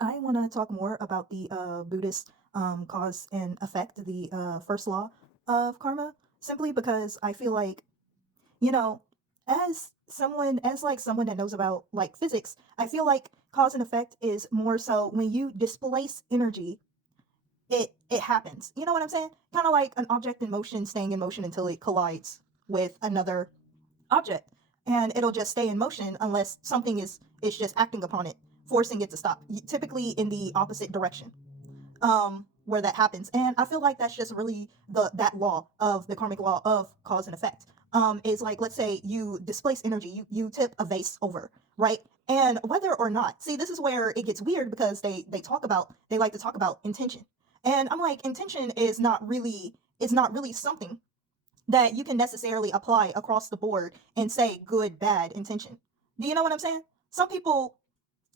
I want to talk more about the Buddhist cause and effect, the first law of karma, simply because I feel like, you know, as someone that knows about like physics, I feel like cause and effect is more so when you displace energy, it happens. You know what I'm saying? Kind of like an object in motion staying in motion until it collides with another object, and it'll just stay in motion unless something is just acting upon it, forcing it to stop, typically in the opposite direction, where that happens. And I feel like that's just really that law of the karmic law of cause and effect. Is like, let's say you displace energy, you tip a vase over, right? And whether or not, see, this is where it gets weird, because they like to talk about intention, and I'm like, intention is not really something that you can necessarily apply across the board and say good, bad intention. Do you know what I'm saying? Some people,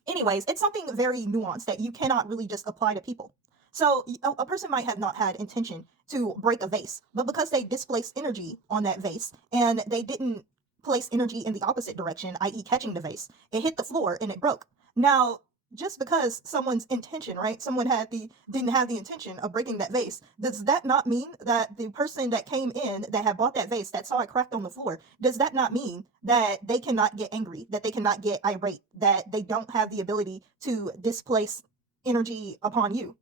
anyways, it's something very nuanced that you cannot really just apply to people. So a person might have not had intention to break a vase, but because they displaced energy on that vase and they didn't place energy in the opposite direction, i.e., catching the vase, it hit the floor and it broke. Now, just because someone's intention, right? Someone didn't have the intention of breaking that vase, does that not mean that the person that came in that had bought that vase, that saw it cracked on the floor, does that not mean that they cannot get angry, that they cannot get irate, that they don't have the ability to displace energy upon you?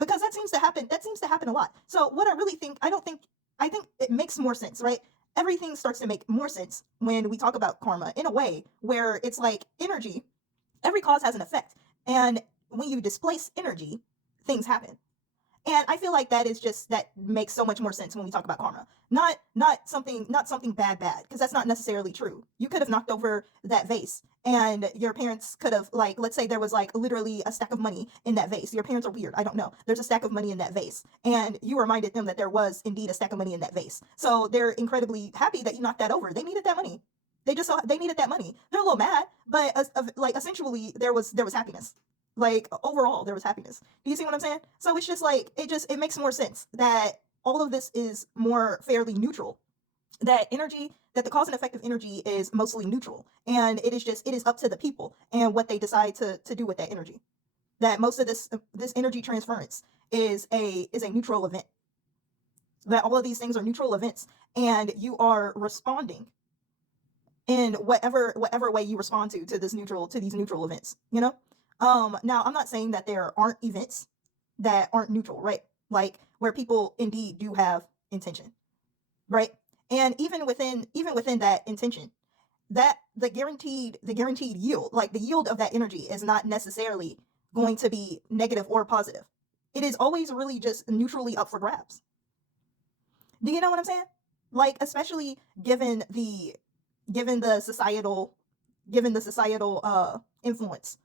Because that seems to happen a lot. So what I really think, I think it makes more sense, right? Everything starts to make more sense when we talk about karma in a way where it's like energy, every cause has an effect. And when you displace energy, things happen. And I feel like that makes so much more sense when we talk about karma. Not something bad, because that's not necessarily true. You could have knocked over that vase, and your parents could have, like, let's say there was like literally a stack of money in that vase. Your parents are weird, I don't know. There's a stack of money in that vase, and you reminded them that there was indeed a stack of money in that vase. So they're incredibly happy that you knocked that over. They needed that money. They needed that money. They're a little mad, but like, essentially there was happiness. Like, overall there was happiness. Do you see what I'm saying? So it's just like, it makes more sense that all of this is more fairly neutral. That the cause and effect of energy is mostly neutral, and it is up to the people and what they decide to do with that energy. That most of this energy transference is a neutral event. That all of these things are neutral events, and you are responding in whatever way you respond to these neutral events. Now, I'm not saying that there aren't events that aren't neutral, right? Like, where people indeed do have intention, right? And even within that intention, that the guaranteed yield, like the yield of that energy, is not necessarily going to be negative or positive. It is always really just neutrally up for grabs. Do you know what I'm saying? Like, especially given the societal given the societal influence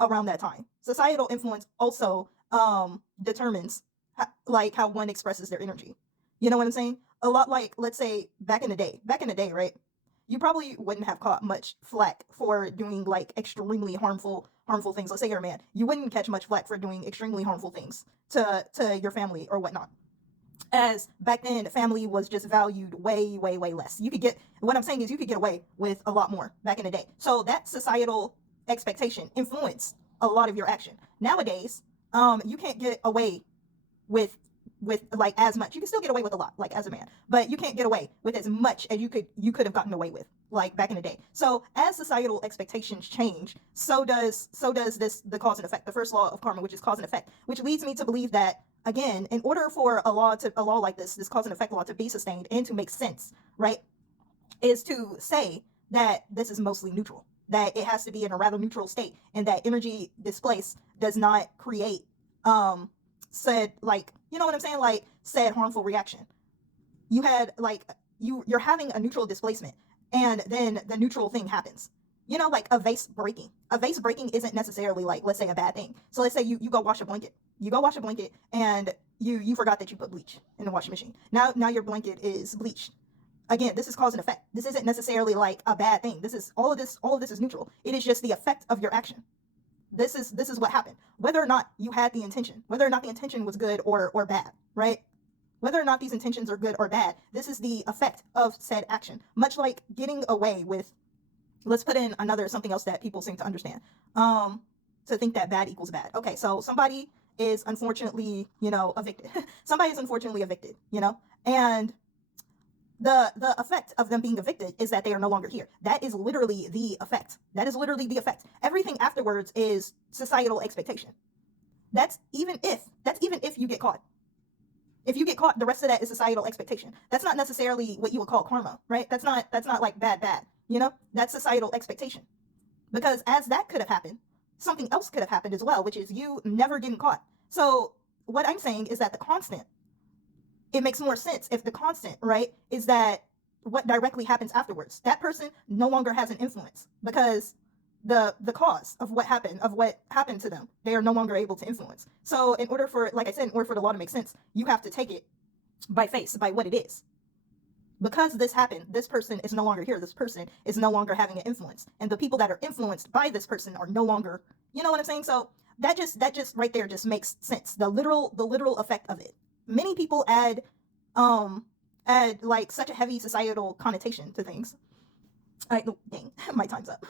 around that time. Societal influence also determines like how one expresses their energy. You know what I'm saying? A lot, like, let's say back in the day, right? You probably wouldn't have caught much flack for doing like extremely harmful things. Let's say you're a man, you wouldn't catch much flack for doing extremely harmful things to your family or whatnot, as back then family was just valued way less. What I'm saying is, you could get away with a lot more back in the day. So that societal expectation influenced a lot of your action. Nowadays, you can't get away with like as much. You can still get away with a lot, like, as a man, but you can't get away with as much as you could have gotten away with, like, back in the day. So as societal expectations change, so does this, the cause and effect, the first law of karma, which is cause and effect, which leads me to believe that, again, in order for a law like this cause and effect law, to be sustained and to make sense, right, is to say that this is mostly neutral, that it has to be in a rather neutral state, and that energy displaced does not create said, like, you know what I'm saying, like, said harmful reaction. You had, like, you're having a neutral displacement, and then the neutral thing happens. Like a vase breaking. A vase breaking isn't necessarily, like, let's say, a bad thing. So let's say you go wash a blanket. You go wash a blanket, and you forgot that you put bleach in the washing machine. Now your blanket is bleached. Again, this is cause and effect. This isn't necessarily like a bad thing. This is all of this is neutral. It is just the effect of your action. This is what happened. Whether or not you had the intention, whether or not the intention was good or bad, right? Whether or not these intentions are good or bad, this is the effect of said action. Much like getting away with, let's put in another something else that people seem to understand. to think that bad equals bad. Okay, so somebody is unfortunately, evicted. Somebody is unfortunately evicted, and the effect of them being evicted is that they are no longer here. That is literally the effect. That is literally the effect. Everything afterwards is societal expectation. That's even if you get caught. If you get caught, the rest of that is societal expectation. That's not necessarily what you would call karma, right? That's not like bad, That's societal expectation. Because as that could have happened, something else could have happened as well, which is you never getting caught. So what I'm saying is that the constant, it makes more sense if the constant, right, is that what directly happens afterwards. That person no longer has an influence because the cause of what happened to them, they are no longer able to influence. So in order for, like I said, in order for the law to make sense, you have to take it by face, by what it is. Because this happened, this person is no longer here. This person is no longer having an influence, and the people that are influenced by this person are no longer. You know what I'm saying? So that just right there just makes sense. The literal effect of it. Many people add like such a heavy societal connotation to things. Dang, my time's up.